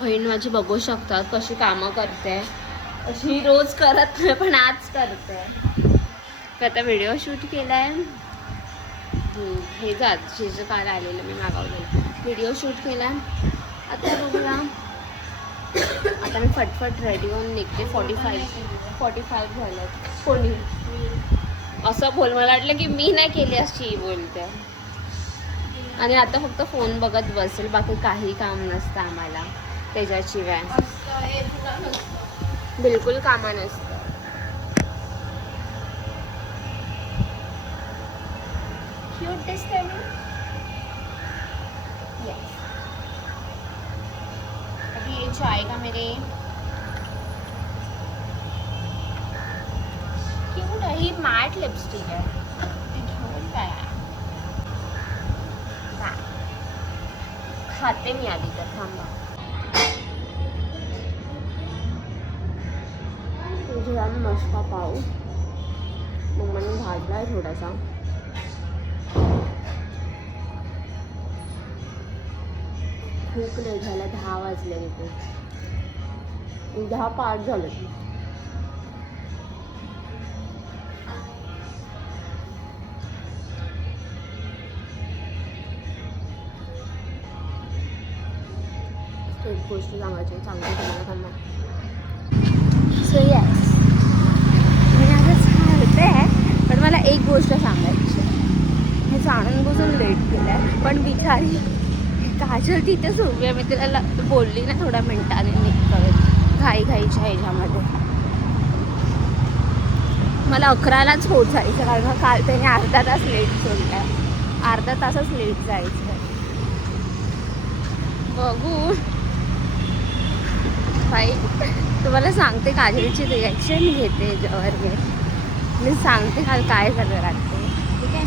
बहीण माझी बघू शकतात कशी कामं करते. अशी रोज करत नाही पण आज करते. आता व्हिडिओ शूट केलाय. हे जे काल आलेलं मी मागवलेलं व्हिडिओ शूट केला. आता बघूया. आता मी फटफट रेडी होऊन निघते. 45 झालं. कोणी असं बोल, मला वाटलं की मी नाही केली अशी बोलते. आणि आता फक्त फोन बघत बसेल, बाकी काही काम नसतं आम्हाला त्याच्याशिवाय. बिलकुल कामं नसतं. क्यूट दिसते मी. यस. अभी ये जाएगा मेरे. क्यूट आहे ही. मॅट लिपस्टिक आहे. ती घेऊन काय खाते मी आधी तर. थांबा. तुझ्या मस्का पाव मम्माने भाजलाय थोडासा. खूप लेट झाला. 10 वाजले तिथे. 10:05 झाले. एक गोष्ट सांगायची चांगली तुम्हाला त्यांना. सो यस, मी आता चालते पण मला एक गोष्ट सांगायची. हे जाणून बुजून लेट केलं आहे पण बिचारी काजल तिथेच उभी आहे. मी तिला बोलली ना थोड्या मिनिटाने निघतं घाईच्या ह्याच्यामध्ये. मला 11लाच पोचायचं कारण काल त्याने अर्धा तास लेट सोडला. अर्धा तासच लेट जायचं. बघू भाई. तुम्हाला सांगते काजलची रिॲक्शन घेते याच्यावर मी सांगते काल काय झालं रात्री. ठीक आहे.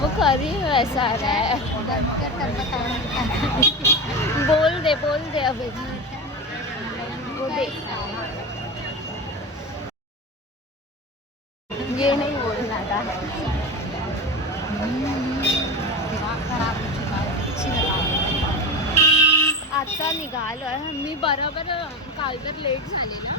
वो करी वैसा रहा है. बोल दे अभी. वो दे. ये नहीं बोलना था. आता निघालो आहे मी. बरोबर काल तर लेट झालेला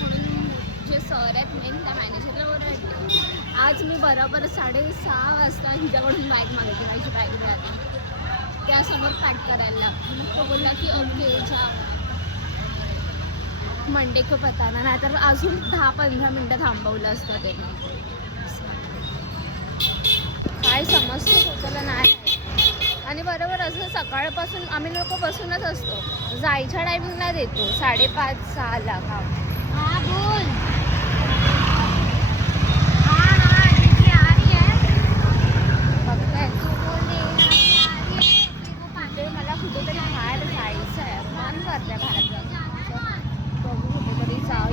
म्हणून जे सर आहेत मेन त्या मॅनेजरला ओरडले. आज मी बरोबर 6:30 वाजता हिच्याकडून बॅग मागितली. माझी बॅग द्या आता. त्यासमोर पॅक करायला लागतो. मग तो बोलला की ओके जा मंडे को पता ना. नाहीतर अजून 10-15 मिनटं थांबवलं असतं ते. काय समजतं त्याला नाही. आणि बरोबर असं सकाळपासून आम्ही लोक बसूनच असतो. जायच्या टायमिंगला देतो 5:30-6ला काम. हां बोल. बघताय ते मला कुठेतरी बाहेर जायचं आहे. मन करते बाहेर जायचं. बघू कुठेतरी जाऊ.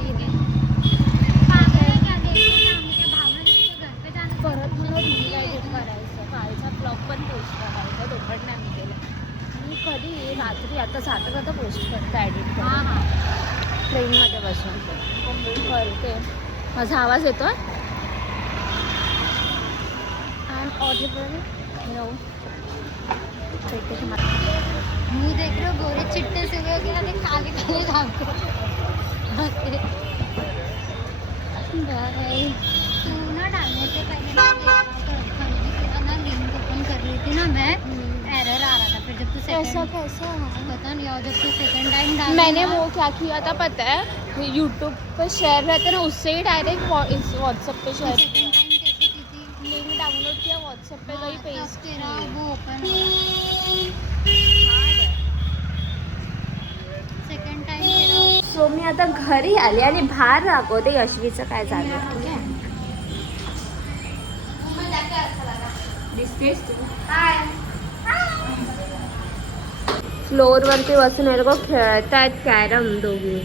परत मला रील करायचं. कालचा ब्लॉग पण पोस्ट करायचा. तो पण नाही मी केलं. मी कधी रात्री आता जाता पोस्ट करते एडिट करून. ट्रेनमध्ये बसून करते. माझा आवाज येतो. I am audible. नो. मुँह देख रहे हो गोरे चिट्टे से हुए क्या काले काले भागते. बाय. तू ना डालने से पहले खरीदी के ना लिंक ओपन कर रही थी ना मैं. एरर आ रहा था. फिर जब तू कैसा पता नहीं. और जब तू सेकंड टाइम डाल मैंने वो क्या किया था पता है. यूट्यूब पे शेयर रहता है ना उससे ही डायरेक्ट व्हाट्सएप पे शेयर. सेकंड टाइम कैसे की थी. लिंक डाउनलोड किया व्हाट्सएप पे गई पेज तेरा वो ओपन सेकंड टाइम तेरा. सो मी आता घरी आले आणि बाहेर दाखवते यशवीचं काय झालं. ठीक आहे. दिसतेस तू. फ्लोअरवरती बसून हे लोक खेळत आहेत कॅरम दोघी.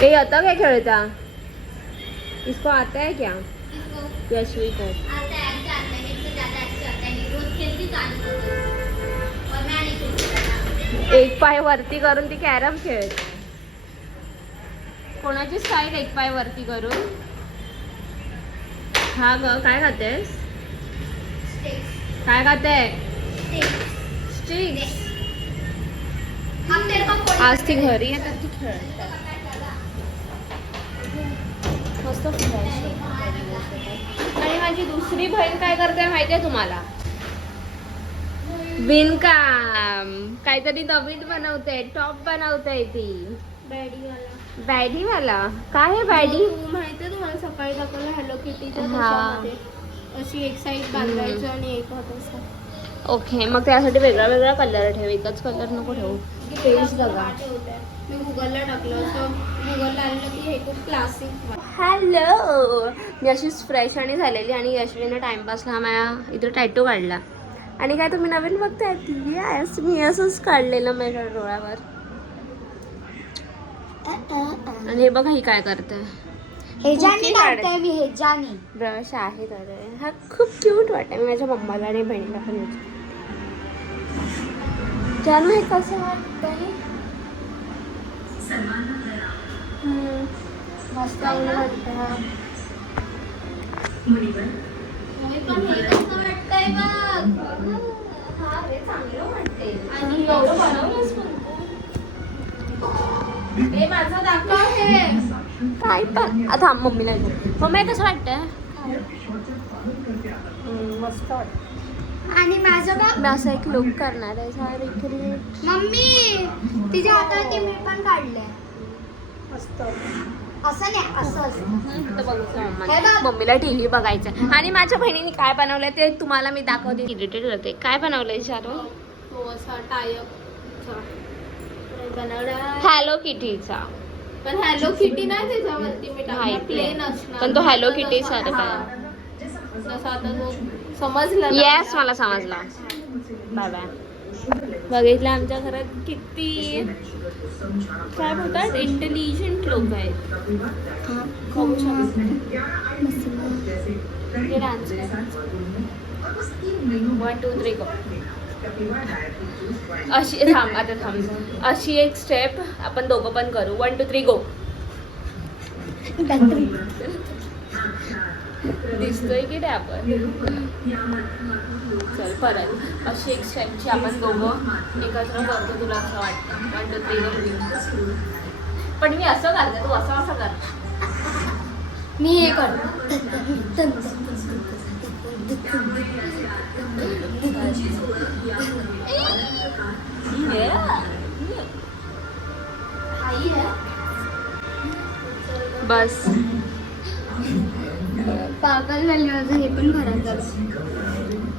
ये आता क्या खेलता. इसको आता है क्या. यशवी को आता है. एक पाय वरती करून ती कॅरम खेळते. कोणाची स्टाईल एक पाय वरती करून? हा ग काय खातेस? काय खाते? स्टिक्स. आज ती घरी आहे तर ती खेळते. मस्त फ्रेश. आणि माझी दुसरी बहीण काय करते माहितीये तुम्हाला? विणकाम. काहीतरी नवीन बनवते, टॉप बनवते ती. बॅडी वाला. काय आहे बॅडी? माहितीये तुम्हाला सकाळी दाखवलं हॅलो किटीच्या त्याच्यामध्ये अशी एक साईड बांधायचं आणि एक होतं. ओके, मग त्यासाठी वेगळा वेगळा कलर ठेव, एकच कलर नको ठेवू. पेज बघा. मी गुगलला टाकलं असं, गुगलला आलेलं की हे खूप क्लासिक. हॅलो, मी अशीच फ्रेश आणि झालेली आणि यशवीने टाइमपासला माझ्या इथं टॅटू काढला. आणि काय तुम्ही नवीन बघताय? येस, मी असंच काढलेलं माझ्या डोळ्यावर. आणि हे बघा ही काय करते. हेजानी काढते मी, हेजानी. ब्रश आहे तर हा खूप क्यूट वाटतं. मी माझ्या मम्माला आणि बहिणीला पण विचारते, जानू हे कसं वाटतंय? मस्त वाटतं. हे माझं दाखव हे. काय पण आता मम्मीला मम्मी कसं वाटतंय? मस्त वाटतं. आणि माझं बघ, मी असं एक लुक करणार आहे सारी क्रिएट. मम्मी तिच्या हातावरती मी पण काढले. मस्त असं नाही, असं असतं. मम्मीला टीव्ही बघायचं. आणि माझ्या बहिणीने काय बनवलंय ते तुम्हाला मी दाखवते. इरिटेट होते. काय बनवलंय शारू? तो असा टायप हॅलो किटीचा. पण हॅलो किटी नाही त्याच्यावरती मी टाकला, प्लेन असणार. पण तो हॅलो किटी सारखा आहे. जसं आता तो समजलं. येस, मला समजला. Bye bye. बघितलं आमच्या घरात किती काय बोलतात इंटेलिजंट लोक आहेत. हे डान्स 1 2 3 गो. अशी थांब, आता थांब. अशी एक स्टेप आपण दोघं पण करू. 1 2 3 गो. दिसतोय की नाही आपण? चल परत अशी एक स्टेपची आपण दोघं एकत्र करतो. तुला असं वाटतं 1 2 3 गो. पण मी असं करते, तू असं असं कर. मी हे करतो. बस पागल झाली माझं. हे पण घरात जातं.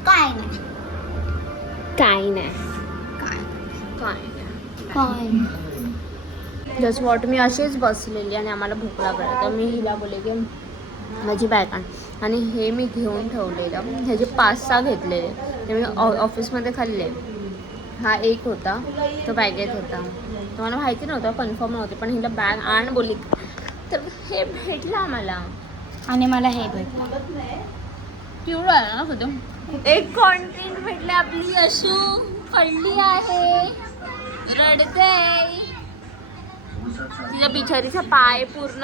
काय नाही, काही नाही, काय जस्ट वॉट. मी अशीच बसलेली आणि आम्हाला भूक लागली तर मी हिला बोलले की माझी बॅग आण. आणि हे मी घेऊन ठेवलेलं. ह्याचे 5-6 घेतलेले ते मी ऑफिसमध्ये खाल्ले. हा एक होता, तो बॅगेत होता. तो मला माहिती नव्हतं, कन्फर्म नव्हते. पण हिला बॅग आण बोलली तर हे भेटलं आम्हाला. आणि मला हे भेटलं. केवढं आहे ना कुठं. एक कॉन्टेंट भेटले. आपली यशू पडली आहे, रडते. तिच्या बिचारीचा पाय पूर्ण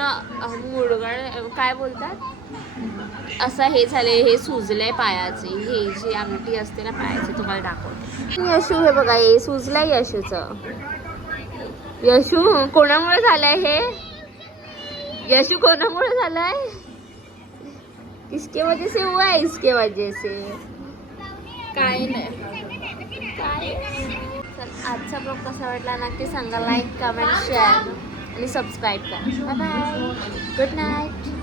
मुरगळ काय बोलतात असं हे झाले. हे सुजलंय पायाचे. हे जी आमटी असते ना पायाची, तुम्हाला दाखवते. यशू हे बघा, हे सुजलंय यशूचं. यशू कोणामुळे झालंय हे? यशू कोणामुळे झालंय? किसके वजह से हुआ है? इसके वजह से. काय नाही. काय. आजचा ब्लॉग कसा वाटला नक्की सांगा. लाईक, कमेंट, शेअर आणि सबस्क्राईब करा. Bye bye. Good night.